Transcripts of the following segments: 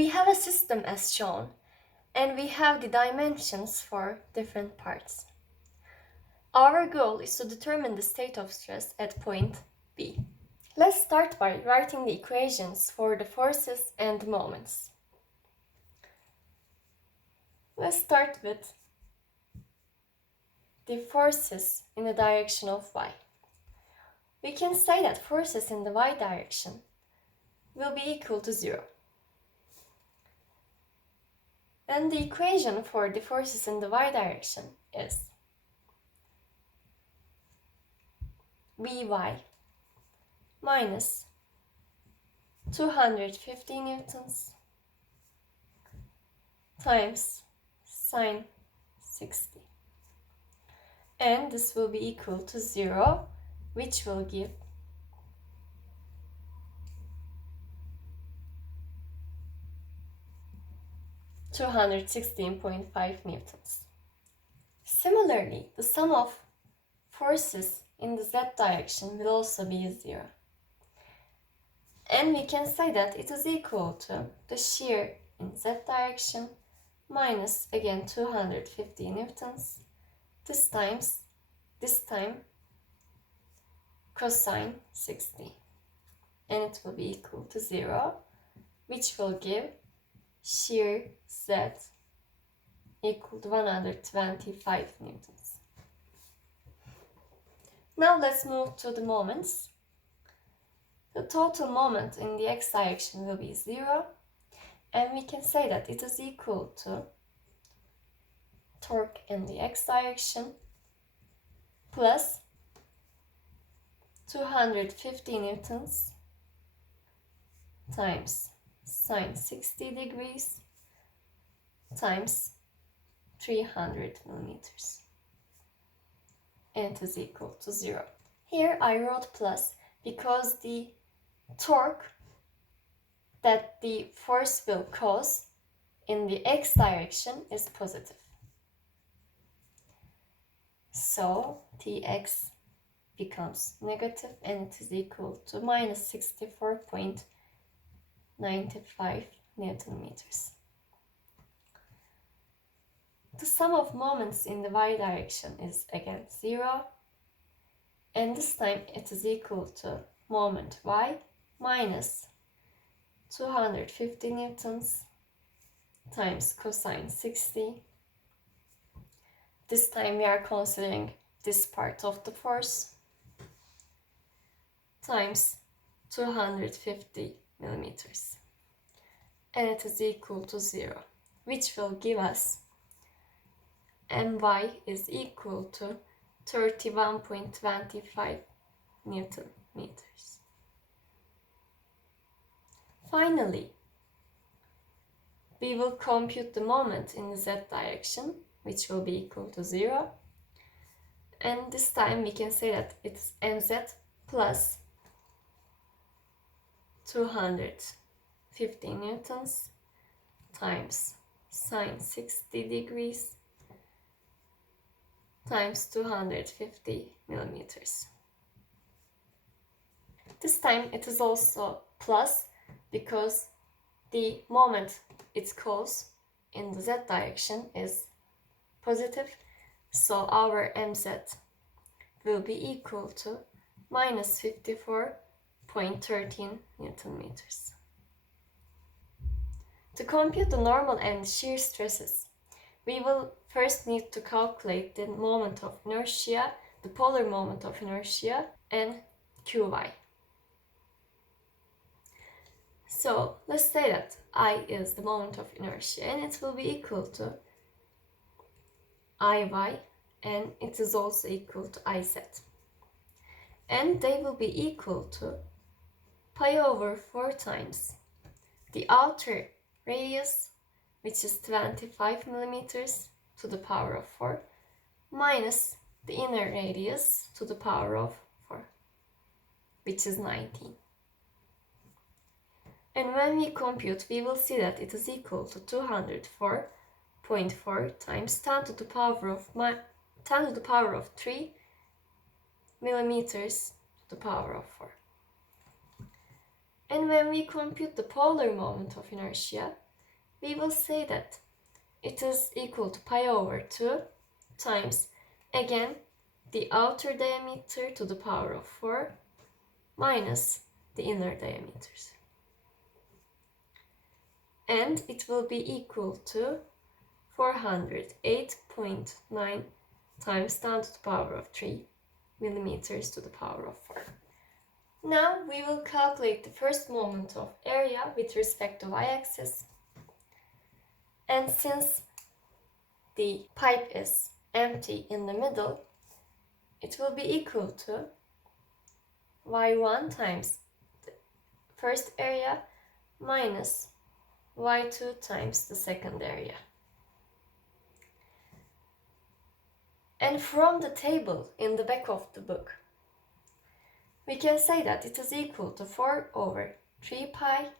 We have a system as shown, and we have the dimensions for different parts. Our goal is to determine the state of stress at point B. Let's start by writing the equations for the forces and moments. Let's start with the forces in the direction of y. We can say that forces in the y direction will be equal to 0. And the equation for the forces in the y direction is Vy minus 250 newtons times sine 60. And this will be equal to 0, which will give 216.5 newtons. Similarly, the sum of forces in the z direction will also be 0. And we can say that it is equal to the shear in z direction minus again 250 newtons, this time cosine 60. And it will be equal to 0, which will give shear z equal to 125 newtons. Now let's move to the moments. The total moment in the x direction will be 0, and we can say that it is equal to torque in the x direction plus 250 newtons times sine 60 degrees times 300 millimeters. And it is equal to 0. Here I wrote plus because the torque that the force will cause in the x direction is positive. So Tx becomes negative and it is equal to minus 64.95 Newton meters. The sum of moments in the y direction is again 0, and this time it is equal to moment y minus 250 newtons times cosine 60. This time we are considering this part of the force times 250 millimeters. And it is equal to 0, which will give us my is equal to 31.25 Newton meters. Finally, we will compute the moment in the z direction, which will be equal to 0. And this time we can say that it's mz plus 250 newtons times sine 60 degrees times 250 millimeters. This time it is also plus because the moment it causes in the z direction is positive, so our mz will be equal to minus 54.13 Newton meters. To compute the normal and shear stresses, we will first need to calculate the moment of inertia, the polar moment of inertia, and Qy. So let's say that I is the moment of inertia, and it will be equal to Iy, and it is also equal to Iz. And they will be equal to pi over 4 times the outer radius, which is 25 millimeters to the power of 4, minus the inner radius to the power of 4, which is 19. And when we compute, we will see that it is equal to 204.4 times 10 to the power of 3 millimeters to the power of 4. And when we compute the polar moment of inertia, we will say that it is equal to pi over 2 times, again, the outer diameter to the power of 4 minus the inner diameters. And it will be equal to 408.9 times 10 to the power of 3 millimeters to the power of 4. Now we will calculate the first moment of area with respect to y-axis. And since the pipe is empty in the middle, it will be equal to y1 times the first area minus y2 times the second area. And from the table in the back of the book, we can say that it is equal to 4 over 3 pi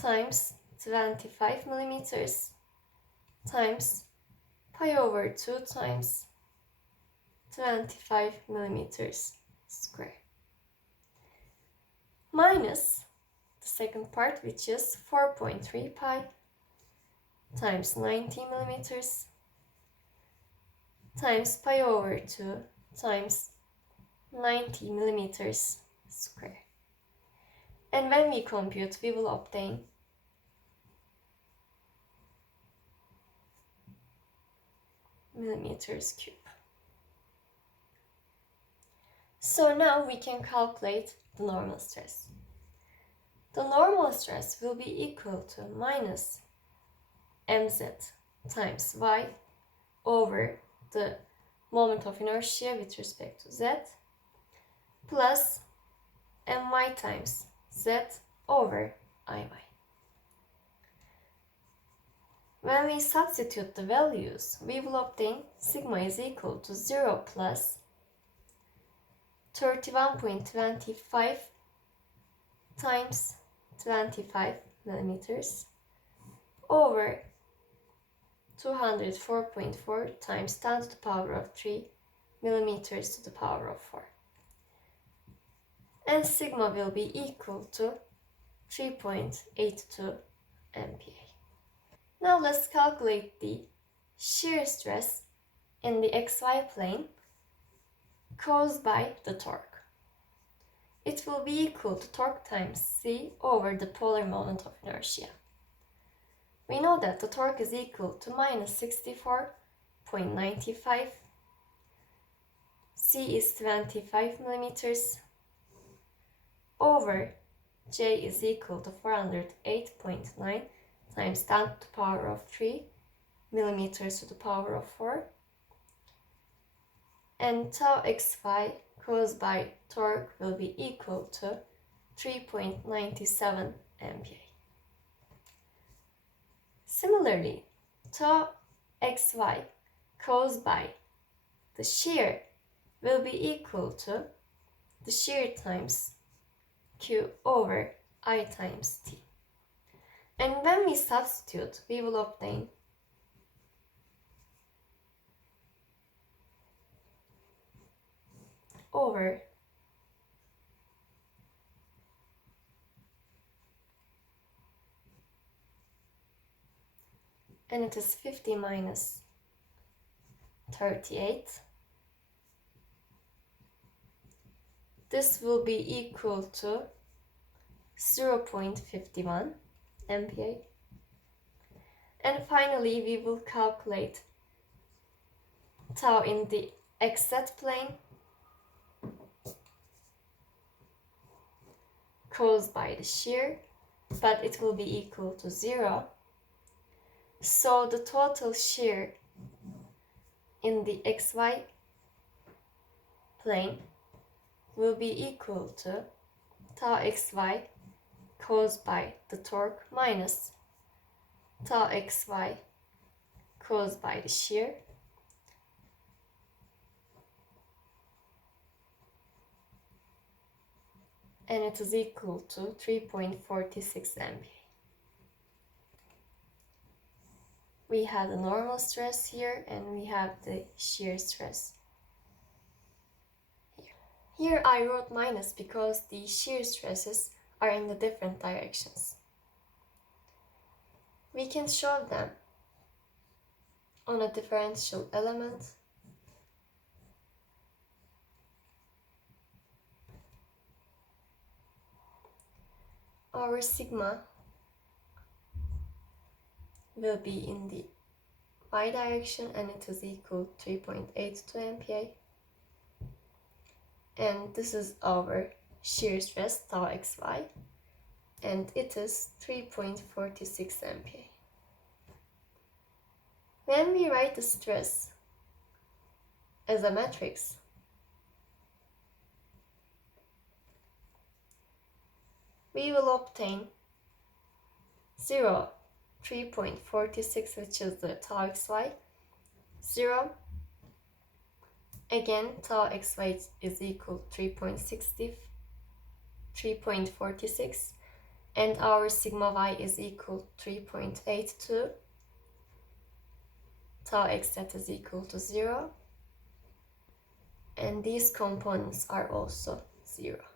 times 25 millimeters times pi over 2 times 25 millimeters square, minus the second part, which is 4.3 pi times 90 millimeters times pi over 2 times 90 millimeters square. And when we compute, we will obtain millimeters cube. So now we can calculate the normal stress. The normal stress will be equal to minus mz times y over the moment of inertia with respect to z plus my times z over iy. When we substitute the values, we will obtain sigma is equal to 0 plus 31.25 times 25 millimeters over 204.4 times 10 to the power of 3 millimeters to the power of 4. And sigma will be equal to 3.82 MPa. Now let's calculate the shear stress in the xy plane caused by the torque. It will be equal to torque times c over the polar moment of inertia. We know that the torque is equal to minus 64.95, c is 25 millimeters, over j is equal to 408.9 times 10 to the power of 3 millimeters to the power of 4, and tau xy caused by torque will be equal to 3.97 MPa. Similarly, tau xy caused by the shear will be equal to the shear times q over I times t. And when we substitute, we will obtain over and it is 50 minus 38. This will be equal to 0.51 MPa. And finally, we will calculate tau in the xz plane caused by the shear, but it will be equal to 0. So the total shear in the xy plane will be equal to tau xy caused by the torque minus tau xy caused by the shear, and it is equal to 3.46 MPa. We have the normal stress here and we have the shear stress here. Here I wrote minus because the shear stresses are in the different directions. we can show them on a differential element. Our sigma will be in the y direction and it is equal to 3.82 MPa. And this is our shear stress tau xy and it is 3.46 MPa. When we write the stress as a matrix, we will obtain 0, 3.46, which is the tau xy, 0, again tau xy is equal to 3.46, and our sigma y is equal to 3.82, tau xz is equal to 0, and these components are also 0.